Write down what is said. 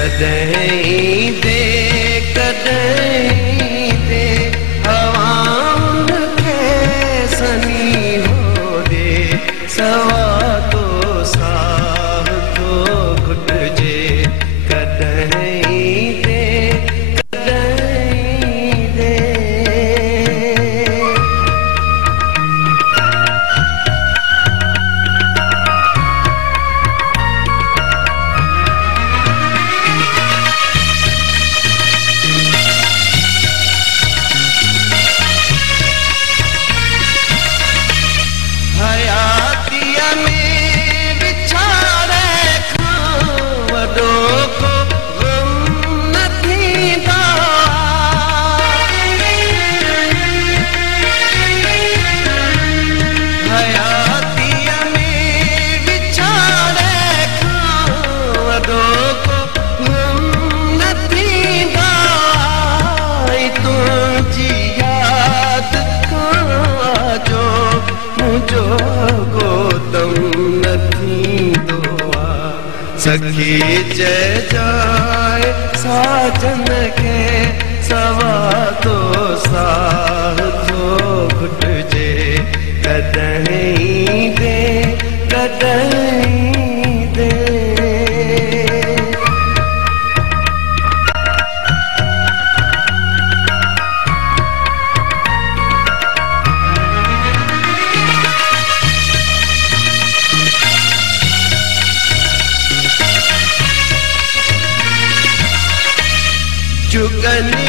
कॾहिं दे कॾहिं दे हवाउन खे सनी हो दे सवा तो साह तो घुटिजे कॾहिं दे कॾहिं दे हयातीअ में विछाड़े खां वॾो को ग़म न थींदा हयातीअ में विछाड़े खां वॾो को ग़म न थींदा तुंहिंजी यादि खां जो मुंहिंजो गोदम न थींदो आहे सखी चइजाए साजन खे सवा तो साह थो घुटिजे कॾहिं दे कॾहिं दे चुगली